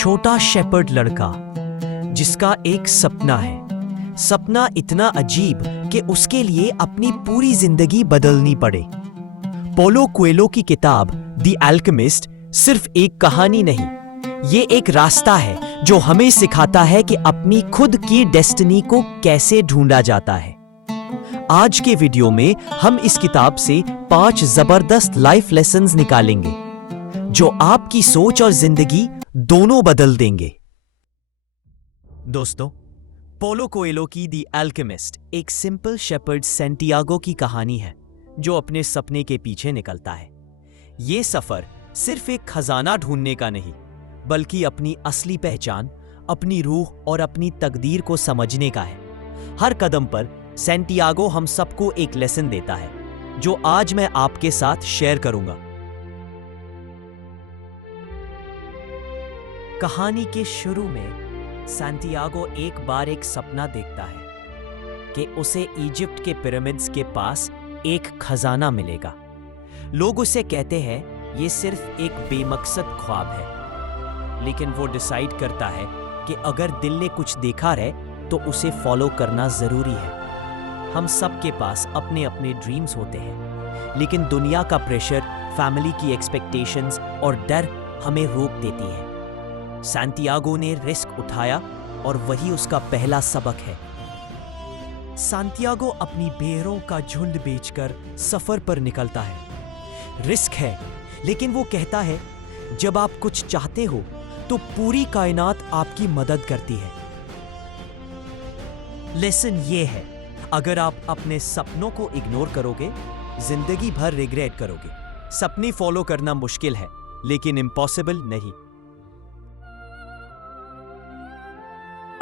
छोटा शेपर्ड लड़का जिसका एक सपना है। सपना इतना अजीब कि उसके लिए अपनी पूरी जिंदगी बदलनी पड़े। पोलो कोएल्हो की किताब द अल्केमिस्ट सिर्फ एक कहानी नहीं, ये एक रास्ता है जो हमें सिखाता है कि अपनी खुद की डेस्टिनी को कैसे ढूंढा जाता है। आज के वीडियो में हम इस किताब से 5 जबरदस्त लाइफ लेसन्स निकालेंगे जो आपकी सोच और जिंदगी दोनों बदल देंगे। दोस्तों, पोलो कोएल्हो की द अल्केमिस्ट एक सिंपल शेपर्ड सैंटियागो की कहानी है जो अपने सपने के पीछे निकलता है। ये सफर सिर्फ एक खजाना ढूंढने का नहीं, बल्कि अपनी असली पहचान, अपनी रूह और अपनी तकदीर को समझने का है। हर कदम पर सैंटियागो हम सबको एक लेसन देता है जो आज मैं आपके साथ शेयर करूंगा। कहानी के शुरू में सैंटियागो एक बार एक सपना देखता है कि उसे इजिप्ट के पिरामिड्स के पास एक खजाना मिलेगा। लोग उसे कहते हैं ये सिर्फ एक बेमकसद ख्वाब है, लेकिन वो डिसाइड करता है कि अगर दिल ने कुछ देखा है तो उसे फॉलो करना जरूरी है। हम सब के पास अपने अपने ड्रीम्स होते हैं, लेकिन दुनिया का प्रेशर, फैमिली की एक्सपेक्टेशंस और डर हमें रोक देती है। सैंटियागो ने रिस्क उठाया और वही उसका पहला सबक है। सैंटियागो अपनी भेड़ों का झुंड बेचकर सफर पर निकलता है। रिस्क है, लेकिन वो कहता है जब आप कुछ चाहते हो तो पूरी कायनात आपकी मदद करती है। लेसन ये है, अगर आप अपने सपनों को इग्नोर करोगे, जिंदगी भर रिग्रेट करोगे। सपने फॉलो करना मुश्किल है, लेकिन इम्पॉसिबल नहीं।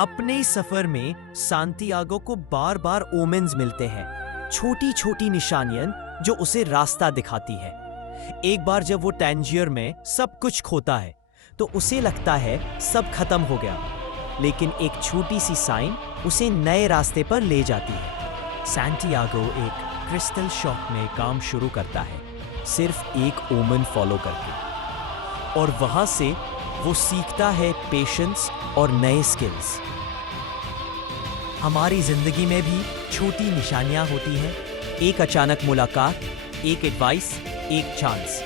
अपने सफर में सैंटियागो को बार बार ओमेन्स मिलते हैं, छोटी छोटी निशानियां जो उसे रास्ता दिखाती है। एक बार जब वो टैंजियर में सब कुछ खोता है तो उसे लगता है सब खत्म हो गया, लेकिन एक छोटी सी साइन उसे नए रास्ते पर ले जाती है। सैंटियागो एक क्रिस्टल शॉप में काम शुरू करता है, सिर्फ एक ओमन फॉलो करके, और वहां से वो सीखता है पेशेंस और नए स्किल्स। हमारी जिंदगी में भी छोटी निशानियां होती हैं, एक अचानक मुलाकात, एक एडवाइस, एक चांस।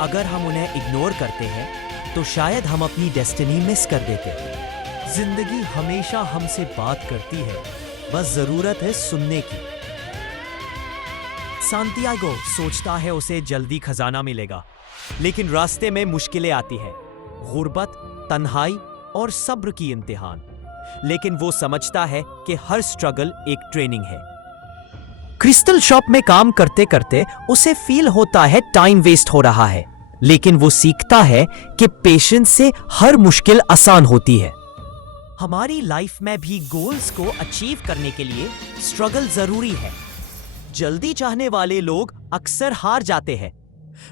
अगर हम उन्हें इग्नोर करते हैं तो शायद हम अपनी डेस्टिनी मिस कर देते हैं। जिंदगी हमेशा हमसे बात करती है, बस जरूरत है सुनने की। सैंटियागो सोचता है उसे जल्दी खजाना मिलेगा, लेकिन रास्ते में मुश्किलें आती हैं, गुर्बत, तन्हाई और सब्र की इम्तिहान। लेकिन वो समझता है कि हर स्ट्रगल एक ट्रेनिंग है। क्रिस्टल शॉप में काम करते करते उसे फील होता है टाइम वेस्ट हो रहा है, लेकिन वो सीखता है कि पेशेंस से हर मुश्किल आसान होती है। हमारी लाइफ में भी गोल्स को अचीव करने के लिए स्ट्रगल जरूरी है। जल्दी चाहने वाले लोग अक्सर हार जाते हैं,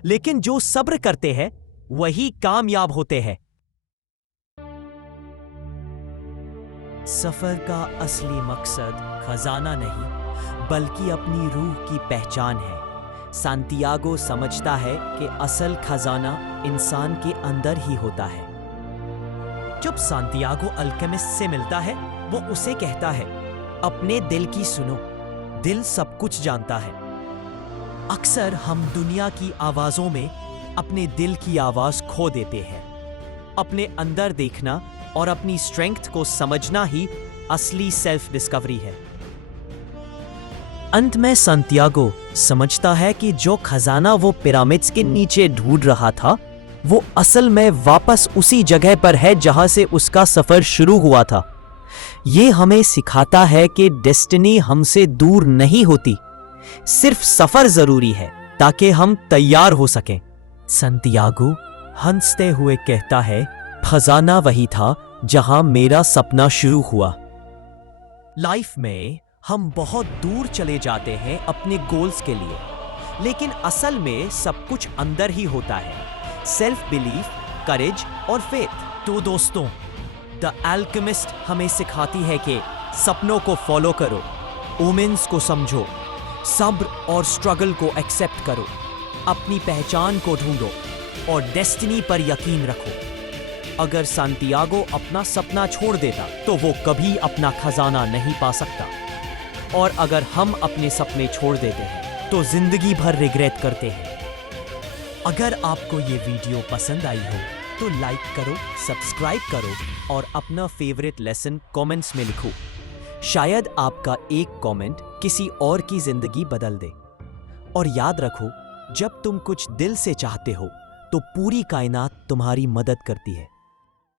लेकिन जो सब्र करते हैं वही कामयाब होते हैं। सफर का असली मकसद खजाना नहीं, बल्कि अपनी रूह की पहचान है। सैंटियागो समझता है कि असल खजाना इंसान के अंदर ही होता है। जब सैंटियागो अल्केमिस्ट से मिलता है, वो उसे कहता है, अपने दिल की सुनो, दिल सब कुछ जानता है। अक्सर हम दुनिया की आवाजों में अपने दिल की आवाज खो देते हैं। अपने अंदर देखना और अपनी स्ट्रेंथ को समझना ही असली सेल्फ डिस्कवरी है। अंत में सैंटियागो समझता है कि जो खजाना वो पिरामिड्स के नीचे ढूंढ रहा था, वो असल में वापस उसी जगह पर है जहां से उसका सफर शुरू हुआ था। ये हमें सिखाता है कि डेस्टिनी हमसे दूर नहीं होती, सिर्फ सफर जरूरी है ताकि हम तैयार हो सकें। सैंटियागो हंसते हुए कहता है, खजाना वही था जहां मेरा सपना शुरू हुआ। लाइफ में हम बहुत दूर चले जाते हैं अपने गोल्स के लिए, लेकिन असल में सब कुछ अंदर ही होता है, सेल्फ बिलीफ, करेज और फेथ। तो दोस्तों, द अल्केमिस्ट हमें सिखाती है कि सपनों को फॉलो करो, ओमेन्स को समझो, सब्र और स्ट्रगल को एक्सेप्ट करो, अपनी पहचान को ढूंढो और डेस्टिनी पर यकीन रखो। अगर सांतियागो अपना सपना छोड़ देता तो वो कभी अपना खजाना नहीं पा सकता। और अगर हम अपने सपने छोड़ देते हैं तो जिंदगी भर रिग्रेट करते हैं। अगर आपको ये वीडियो पसंद आई हो तो लाइक करो, सब्सक्राइब करो और अपना फेवरेट लेसन कमेंट्स में लिखो। शायद आपका एक कमेंट किसी और की जिंदगी बदल दे। और याद रखो, जब तुम कुछ दिल से चाहते हो तो पूरी कायनात तुम्हारी मदद करती है।